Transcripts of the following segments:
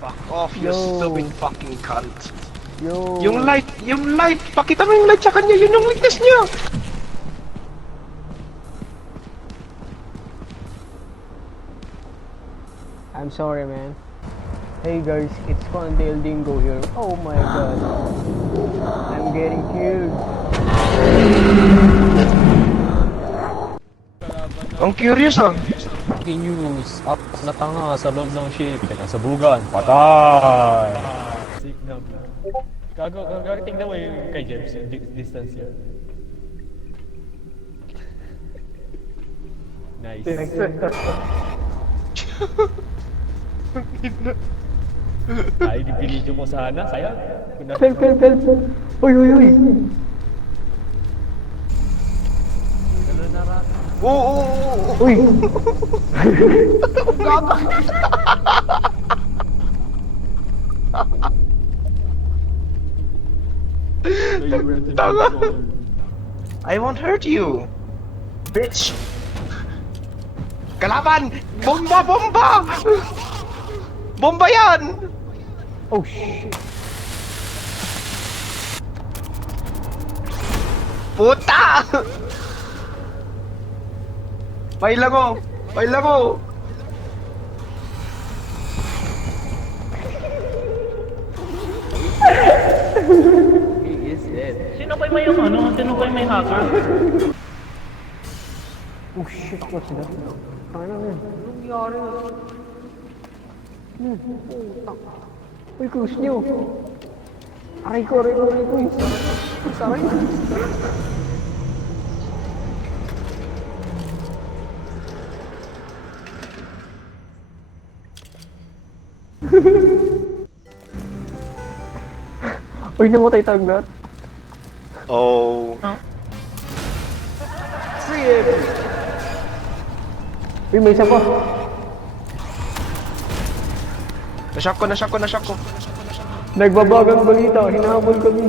Fuck off, you Yo. stupid fucking cunt. Yo. Yung light, pakita mo yung light sa kanya, yun yung weakness niya. I'm sorry, man. Hey guys, it's Condale Dingo here. Oh my god. I'm getting killed. Ang curious ah. News, up na tanga sa loob ng ship. Pinasabugan, patay! Signal. Gago, tingnan mo yung kay James, yung distance yun. Nice. Ay, binidyo ko sana, sayang. Help. Uy. Oo. Uy. Tanga. I won't hurt you. Bitch. Kalaban! Bomba! Bomba yan! Oh shit. Puta! Paila ko! He is dead. Sino pa may Sino pa may hacker? Oh shit, what's that? Ano na? Nangyari na. Uy, cruise nyo. Aray ko. Saray. Uy, namatay taglat. Oh. Uy, may isa pa. Nashock ko. Nagbabagang balita, hinahabol kami.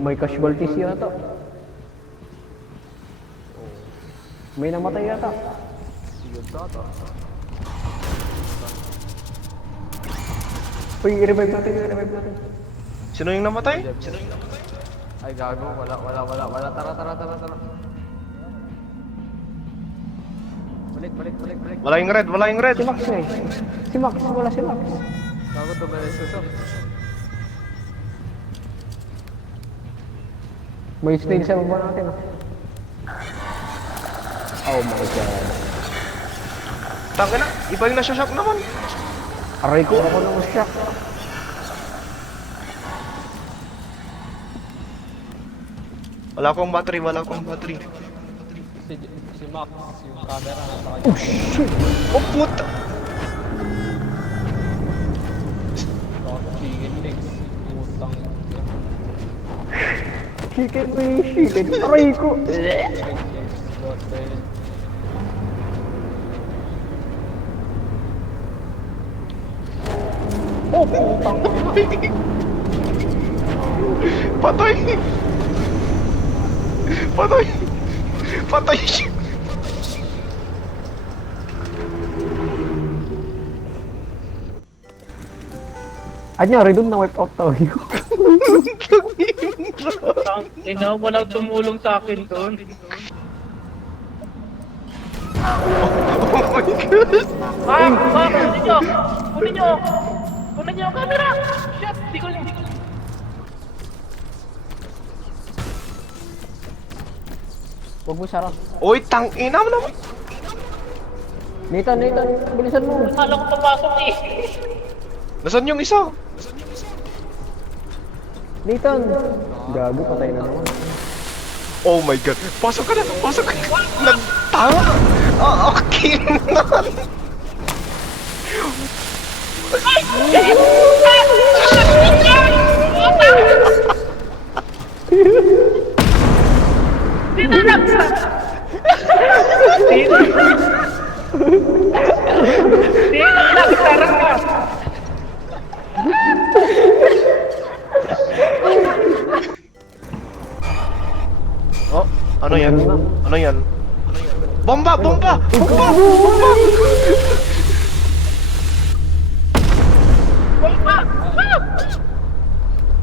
May casualties yata. May namatay yata. Uy, i-revive natin. Sino yung namatay? Ay, gago, wala. Tara. Balik. Wala yung red. Si Max na eh. Wala si Max. Gago, tumalis ko. May snail sa baba natin ah. Oh my god. Tanga na, iba yung nashock naman. Aray ko, ako naman shock. Wala akong battery. Si Max, yung camera nasa kanya. Oh shit! Oh puta! Chicken legs. Utang. Chicken. Aray ko! Oh putang! Patay! Anyari dun na wipe out tayo. Walang tumulong sa akin doon. Oh my god! Kunin nyo ang camera! Shit! Di ko. Huwag mo sarap. Oy, tangina mo naman! Nathan, bilisan mo. Akala ko papasok eh. Nasaan yung isa? Nathan! Gago, patay na naman. Oh my god! Pasok ka na! Nagtanga! Okay na! Ano yan? Ano yan? Bomba! Bomba! Bomba! Bomba!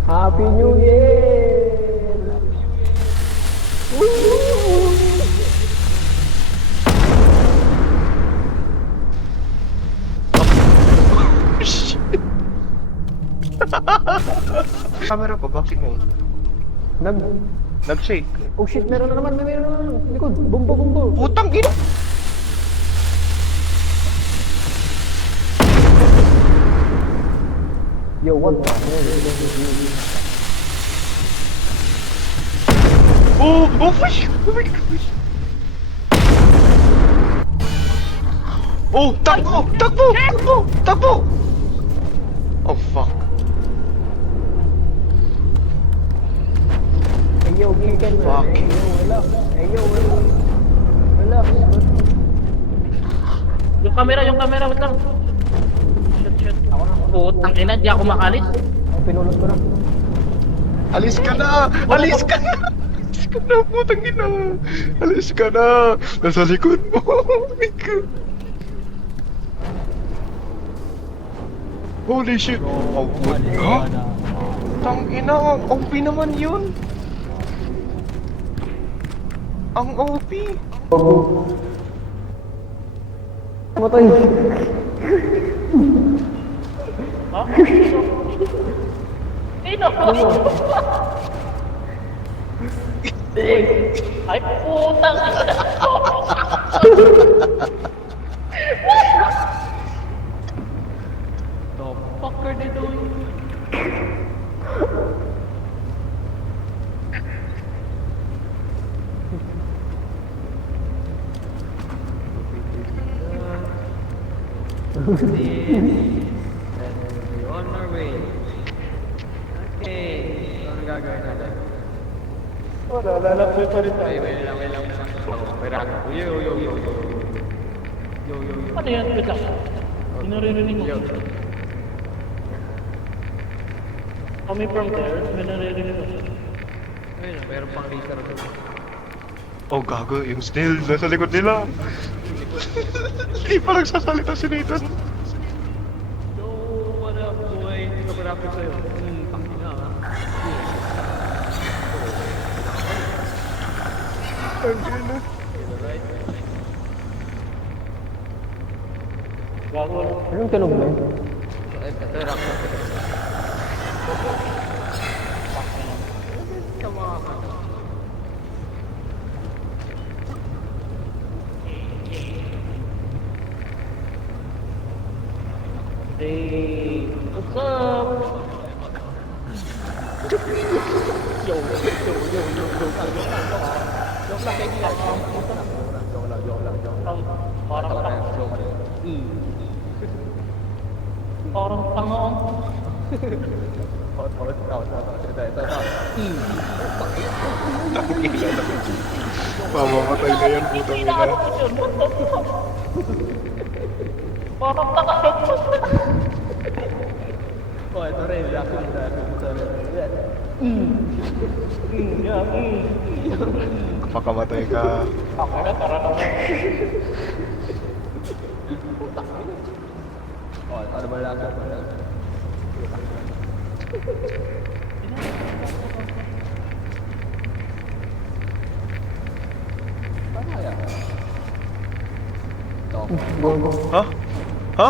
Happy New Year! Camera ko, bakit mo? Nag... Nag-shake. Oh shit, meron na naman, meron na naman. Likod, bumbo, bumbo. Putang ina! Yo, what the hell? Oh! Oh my God! Oh my God! Oh! Takbo! Takbo! Takbo! Takbo! Oh fuck. Hey yo, chicken man. Fuck. Hey yo, relax. Hey yo, relax. Relax. Yung camera, wait lang. Shit. Putang ina, di ako makalis. Oh, pinulot ko na. Alis ka na! Alis ka na! Alis ka na! Putang ina! Alis ka na! Nasa likod mo! Oh my God! Holy shit! Oh, what? Huh? Tang ina! Ang OP naman yun! Ang OP! Matay. Ha? Sino? Ay, putang ina. The fuck are they doing? On our way. Okay. Ano gagawin natin? Wala, lalapit pa rin tayo. Wait lang. Yo. Ano yan? Wait lang. Naririnig mo. Coming from there, may naririnig mo. Ayun, meron pang laser doon. Oh gago, yung snail nasa likod nila! Hindi pa nagsasalita si Nathan! So, what up, boy? Hindi ka marapit sa'yo. Pangina ha. Gago. Anong tunog mo? Ito, rock. Hey, what's up? Parang tanga oh. Mamamatay na yan, putang ina. Inaano ko yun? What the fuck? Parang tanga. Oh, ito rin. Reaction sa Kapakamatay ka. Ako na, tara na. Oh, ano ba lang? Ha? Ha?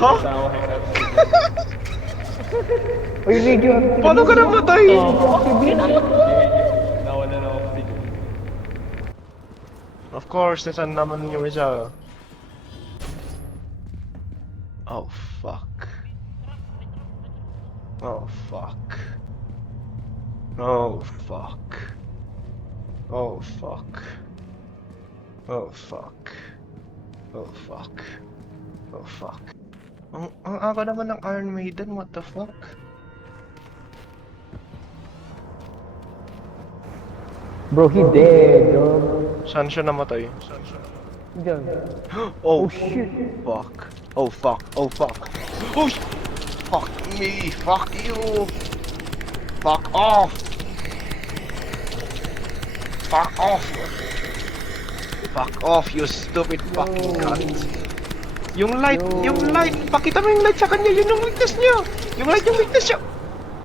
Ha? Uy, radio. Paano ka namatay? Nawala na ako video. Of course, nasan naman yung isa? Oh fuck. Oh fuck. Oh fuck. Oh fuck. Oh fuck. Oh fuck. Oh fuck. Ang aga naman ng Iron Maiden, what the fuck? Bro, he dead, bro. Saan siya namatay? Diyan. Oh, Oh shit. fuck. Oh fuck. Oh fuck. Oh fuck me. Fuck you. Fuck off. Fuck off! Fuck off, you stupid fucking cunt! Yung light! Pakita mo yung light sa kanya! Yun yung weakness niya! Yung light yung weakness niya!